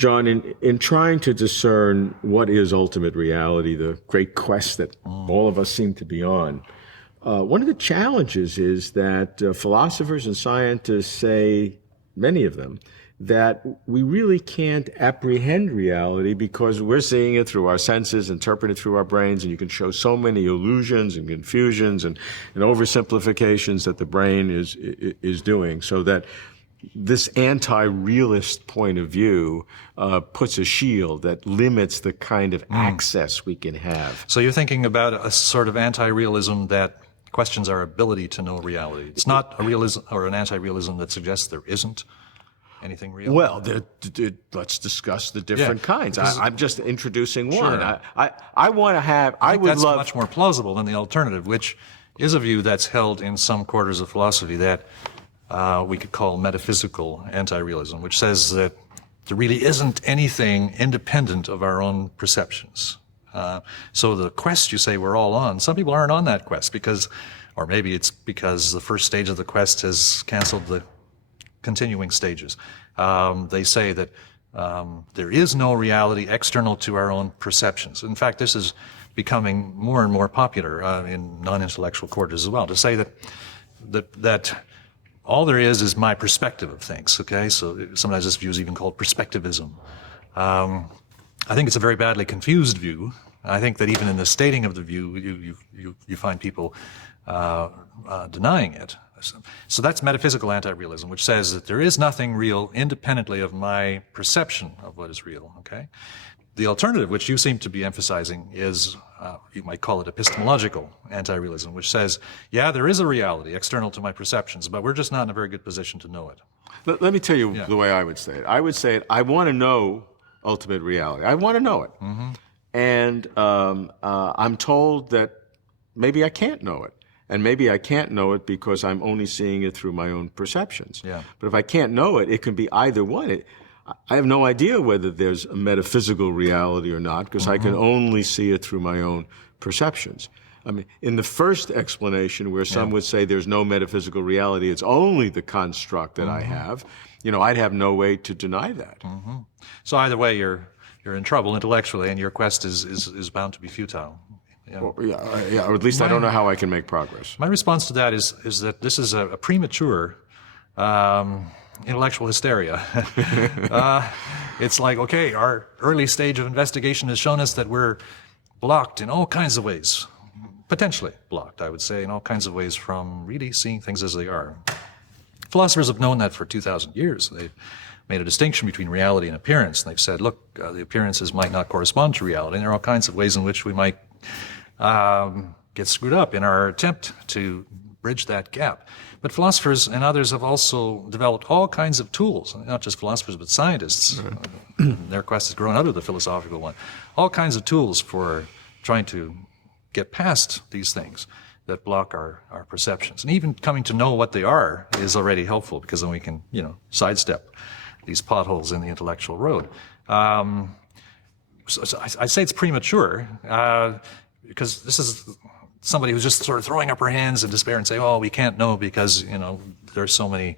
John, in trying to discern what is ultimate reality, the great quest that all of us seem to be on, one of the challenges is that philosophers and scientists say, many of them, that we really can't apprehend reality because we're seeing it through our senses, interpret it through our brains, and you can show so many illusions and confusions and oversimplifications that the brain is doing, so that this anti-realist point of view puts a shield that limits the kind of access we can have. So you're thinking about a sort of anti-realism that questions our ability to know reality. It's not a realism or an anti-realism that suggests there isn't anything real. Well, let's discuss the different kinds. I'm just introducing one. Sure. I want to have. I would that's love much more plausible than the alternative, which is a view that's held in some quarters of philosophy that we could call metaphysical anti-realism, which says that there really isn't anything independent of our own perceptions. So the quest you say we're all on, some people aren't on that quest because, or maybe it's because the first stage of the quest has canceled the continuing stages. They say that there is no reality external to our own perceptions. In fact, this is becoming more and more popular in non-intellectual quarters as well, to say that all there is my perspective of things, okay? So sometimes this view is even called perspectivism. I think it's a very badly confused view. I think that even in the stating of the view, you find people denying it. So that's metaphysical anti-realism, which says that there is nothing real independently of my perception of what is real, okay? The alternative, which you seem to be emphasizing, is, you might call it epistemological anti-realism, which says, yeah, there is a reality external to my perceptions, but we're just not in a very good position to know it. Let me tell you the way I would say it. I would say it, I want to know ultimate reality. I want to know it. And I'm told that maybe I can't know it. And maybe I can't know it because I'm only seeing it through my own perceptions. Yeah. But if I can't know it, it can be either one. I have no idea whether there's a metaphysical reality or not because I can only see it through my own perceptions. I mean, in the first explanation where some would say there's no metaphysical reality, it's only the construct that I have, I'd have no way to deny that. So either way, you're in trouble intellectually, and your quest is bound to be futile. Yeah. Or at least I don't know how I can make progress. My response to that is that this is a premature intellectual hysteria. It's like, okay, our early stage of investigation has shown us that we're blocked in all kinds of ways, potentially blocked, I would say, in all kinds of ways from really seeing things as they are. Philosophers have known that for 2,000 years. They've made a distinction between reality and appearance, and they've said, look, the appearances might not correspond to reality, and there are all kinds of ways in which we might get screwed up in our attempt to bridge that gap. But philosophers and others have also developed all kinds of tools, not just philosophers, but scientists. Their quest has grown out of the philosophical one. All kinds of tools for trying to get past these things that block our perceptions. And even coming to know what they are is already helpful because then we can, sidestep these potholes in the intellectual road. So I say it's premature because this is somebody who's just sort of throwing up her hands in despair and saying, oh, we can't know because, there are so many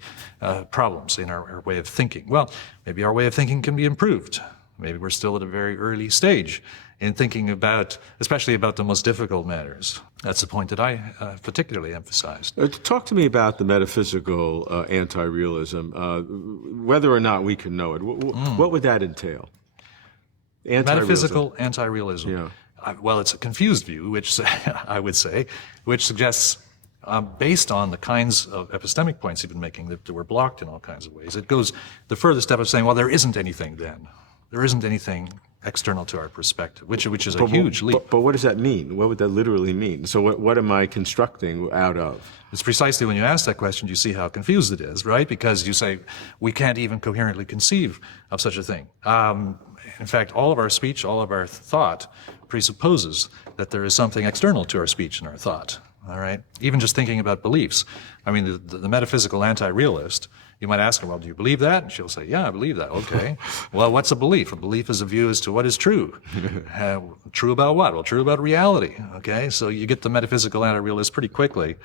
problems in our way of thinking. Well, maybe our way of thinking can be improved. Maybe we're still at a very early stage in thinking about, especially about the most difficult matters. That's the point that I particularly emphasized. Talk to me about the metaphysical anti-realism, whether or not we can know it. What would that entail? Metaphysical anti-realism. Yeah. Well, it's a confused view, which I would say, which suggests, based on the kinds of epistemic points you've been making, that we're blocked in all kinds of ways. It goes the further step of saying, well, there isn't anything then. There isn't anything external to our perspective, which is a huge leap. But what does that mean? What would that literally mean? So what am I constructing out of? It's precisely when you ask that question, you see how confused it is, right? Because you say, we can't even coherently conceive of such a thing. In fact, all of our speech, all of our thought presupposes that there is something external to our speech and our thought, all right? Even just thinking about beliefs. I mean, the metaphysical anti-realist, you might ask her, well, do you believe that? And she'll say, yeah, I believe that. Okay. Well, what's a belief? A belief is a view as to what is true. True about what? Well, true about reality, okay? So you get the metaphysical anti-realist pretty quickly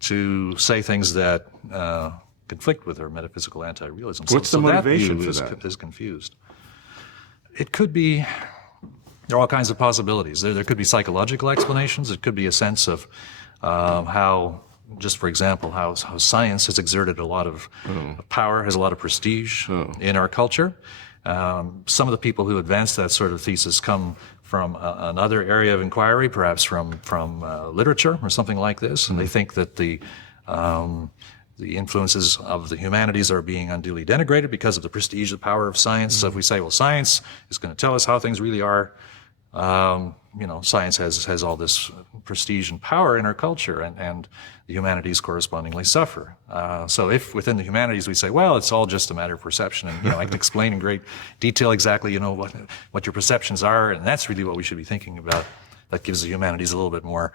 to say things that conflict with her metaphysical anti-realism. What's the motivation for that? Is confused. it could be, there are all kinds of possibilities. There could be psychological explanations. It could be a sense of how, just for example, how science has exerted a lot of power, has a lot of prestige in our culture. Some of the people who advance that sort of thesis come from another area of inquiry, perhaps from literature or something like this, and they think that the influences of the humanities are being unduly denigrated because of the prestige, the power of science. So if we say, well, science is going to tell us how things really are, science has all this prestige and power in our culture, and the humanities correspondingly suffer. So if within the humanities we say, well, it's all just a matter of perception, and I can explain in great detail exactly, what your perceptions are, and that's really what we should be thinking about. That gives the humanities a little bit more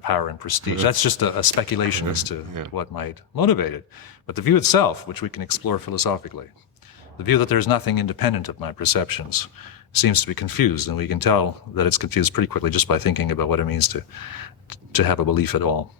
power and prestige. That's just a speculation as to what might motivate it. But the view itself, which we can explore philosophically, the view that there's nothing independent of my perceptions, seems to be confused, and we can tell that it's confused pretty quickly just by thinking about what it means to have a belief at all.